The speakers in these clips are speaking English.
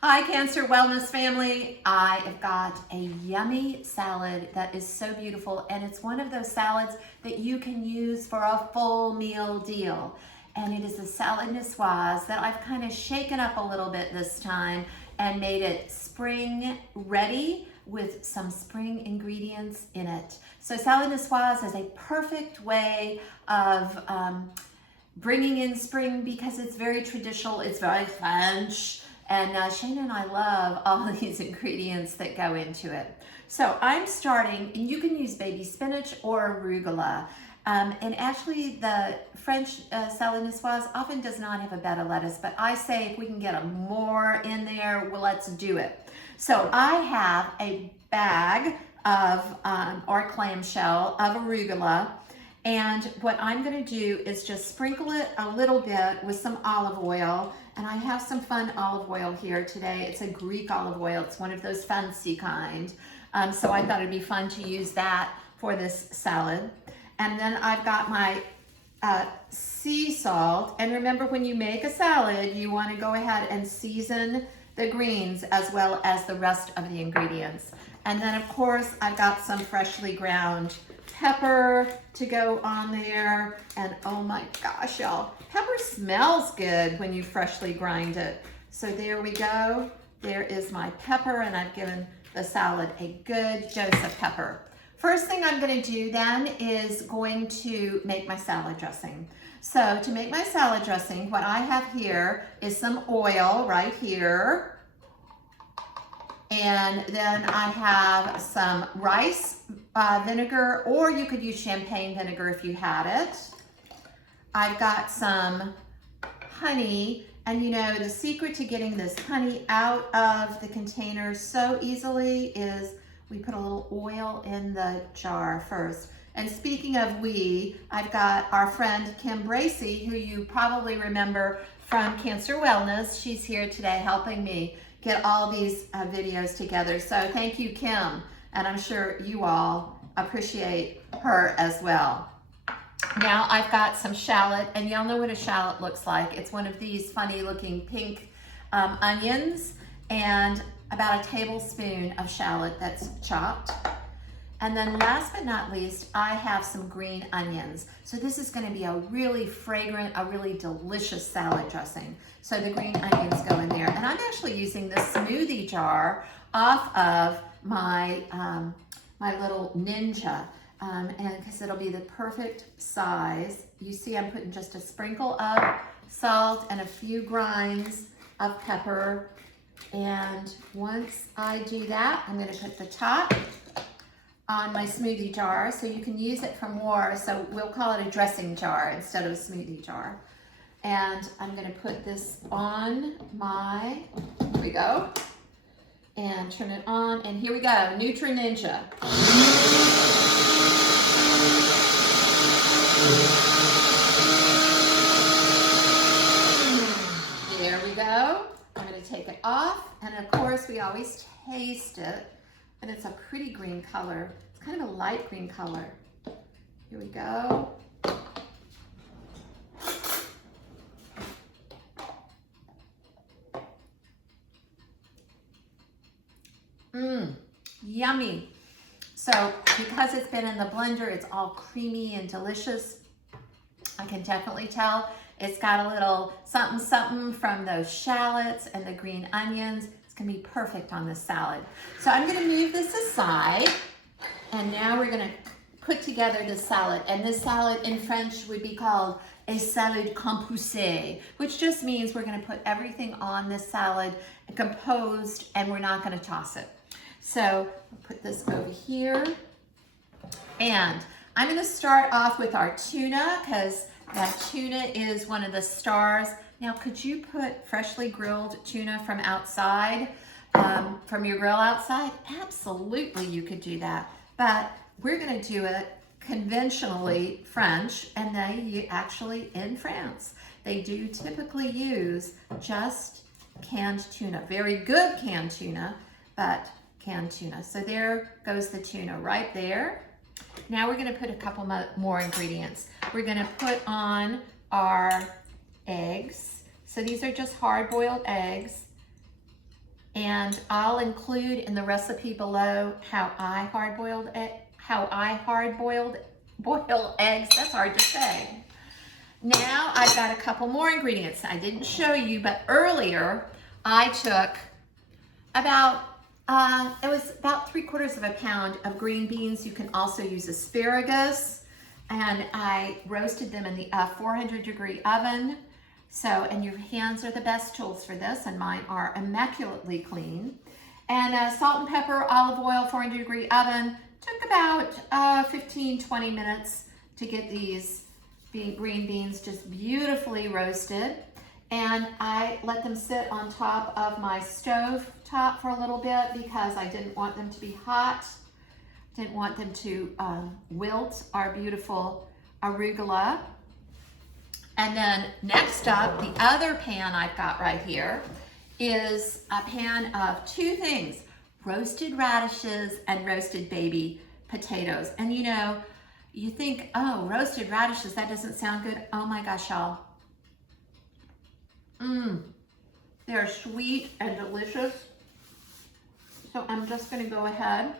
Hi, Cancer Wellness family. I have got a yummy salad that is so beautiful, and it's one of those salads that you can use for a full meal deal. And it is a salad niçoise that I've kind of shaken up a little bit this time and made it spring ready with some spring ingredients in it. So salad niçoise is a perfect way of bringing in spring because it's very traditional, it's very French. And Shana and I love all these ingredients that go into it. So I'm starting, and you can use baby spinach or arugula. And actually the French salad niçoise often does not have a bed of lettuce, but I say if we can get a more in there, well, let's do it. So I have a bag of, or clamshell of arugula. And what I'm gonna do is just sprinkle it a little bit with some olive oil. And I have some fun olive oil here today. It's a Greek olive oil. It's one of those fancy kind. So I thought it'd be fun to use that for this salad. And then I've got my sea salt. And remember, when you make a salad, you wanna go ahead and season the greens as well as the rest of the ingredients. And then of course, I've got some freshly ground pepper to go on there. And oh my gosh, y'all, pepper smells good when you freshly grind it. So there we go. There is my pepper, and I've given the salad a good dose of pepper. First thing I'm gonna do then is going to make my salad dressing. So to make my salad dressing, what I have here is some oil right here. And then I have some rice vinegar, or you could use champagne vinegar if you had it. I've got some honey, and you know, the secret to getting this honey out of the container so easily is we put a little oil in the jar first. And speaking of I've got our friend Kim Bracey, who you probably remember from Cancer Wellness. She's here today helping me get all these videos together. So thank you, Kim. And I'm sure you all appreciate her as well. Now I've got some shallot, and y'all know what a shallot looks like. It's one of these funny looking pink onions, and about a tablespoon of shallot that's chopped. And then last but not least, I have some green onions. So this is gonna be a really fragrant, a really delicious salad dressing. So the green onions go in there. And I'm actually using the smoothie jar off of my, my little Ninja, and because it'll be the perfect size. You see I'm putting just a sprinkle of salt and a few grinds of pepper. And once I do that, I'm gonna put the top on my smoothie jar, so you can use it for more. So we'll call it a dressing jar instead of a smoothie jar. And I'm gonna put this on my, here we go, and turn it on, and here we go, Nutri Ninja. There we go. I'm gonna take it off, and of course we always taste it. And it's a pretty green color. It's kind of a light green color. Here we go. Yummy. So because it's been in the blender, it's all creamy and delicious. I can definitely tell it's got a little something something from those shallots and the green onions. Gonna be perfect on this salad. So I'm gonna move this aside, and now we're gonna put together this salad. And this salad in French would be called a salade composée, which just means we're gonna put everything on this salad composed, and we're not gonna toss it. So I'll put this over here, and I'm gonna start off with our tuna, because that tuna is one of the stars. Now, could you put freshly grilled tuna from outside, from your grill outside? Absolutely, you could do that. But we're gonna do it conventionally French, and actually in France, they do typically use just canned tuna. Very good canned tuna, but canned tuna. So there goes the tuna right there. Now we're gonna put a couple more ingredients. We're gonna put on our eggs. So these are just hard-boiled eggs. And I'll include in the recipe below how I hard-boiled boil eggs. That's hard to say. Now I've got a couple more ingredients I didn't show you, but earlier I took about, it was about 3/4 of a pound of green beans. You can also use asparagus, and I roasted them in the 400-degree oven. So, and your hands are the best tools for this, and mine are immaculately clean. And salt and pepper, olive oil, 400-degree oven. Took about 15-20 minutes to get these green beans just beautifully roasted. And I let them sit on top of my stove top for a little bit because I didn't want them to be hot. Didn't want them to wilt our beautiful arugula. And then next up, the other pan I've got right here is a pan of two things: roasted radishes and roasted baby potatoes. And you know, you think, oh, roasted radishes, that doesn't sound good. Oh my gosh, y'all. They're sweet and delicious. So I'm just gonna go ahead.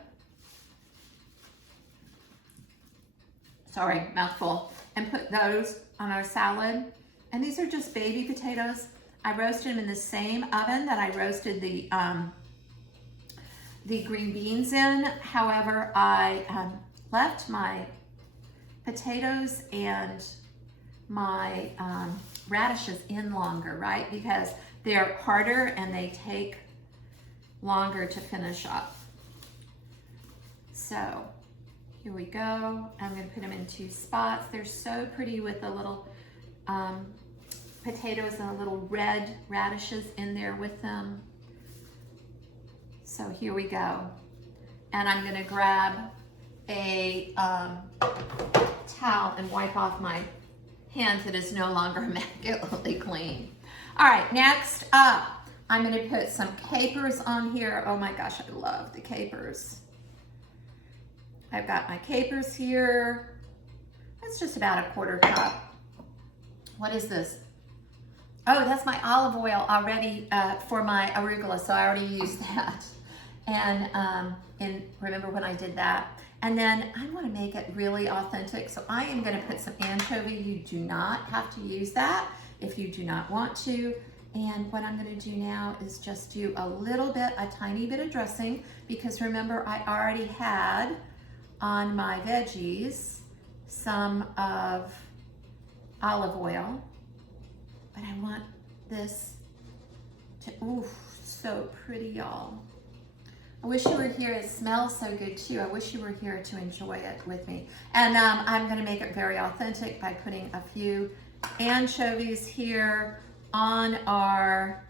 Sorry, mouthful. And put those on our salad. And these are just baby potatoes. I roasted them in the same oven that I roasted the green beans in. However, I left my potatoes and my radishes in longer, right? Because they're harder and they take longer to finish up. So here we go. I'm gonna put them in 2 spots. They're so pretty with the little potatoes and the little red radishes in there with them. So here we go. And I'm gonna grab a towel and wipe off my hand that is no longer immaculately clean. All right, next up, I'm gonna put some capers on here. Oh my gosh, I love the capers. I've got my capers here. That's just about a 1/4 cup. What is this? Oh, that's my olive oil already for my arugula, so I already used that. And remember when I did that? And then I want to make it really authentic, so I am going to put some anchovy. You do not have to use that if you do not want to. And what I'm going to do now is just do a tiny bit of dressing, because remember I already had on my veggies some of olive oil, but I want this to, ooh, so pretty, y'all. I wish you were here. It smells so good too. I wish you were here to enjoy it with me. And I'm gonna make it very authentic by putting a few anchovies here on our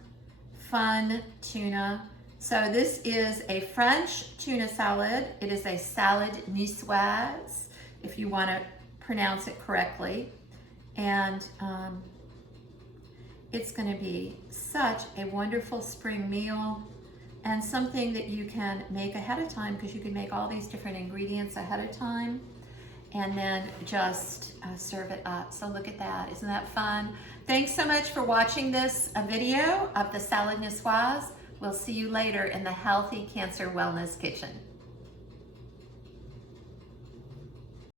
fun tuna. So this is a French tuna salad. It is a salad niçoise, if you want to pronounce it correctly. And it's going to be such a wonderful spring meal, and something that you can make ahead of time, because you can make all these different ingredients ahead of time and then just serve it up. So look at that. Isn't that fun? Thanks so much for watching this video of the salad niçoise. We'll see you later in the Healthy Cancer Wellness Kitchen.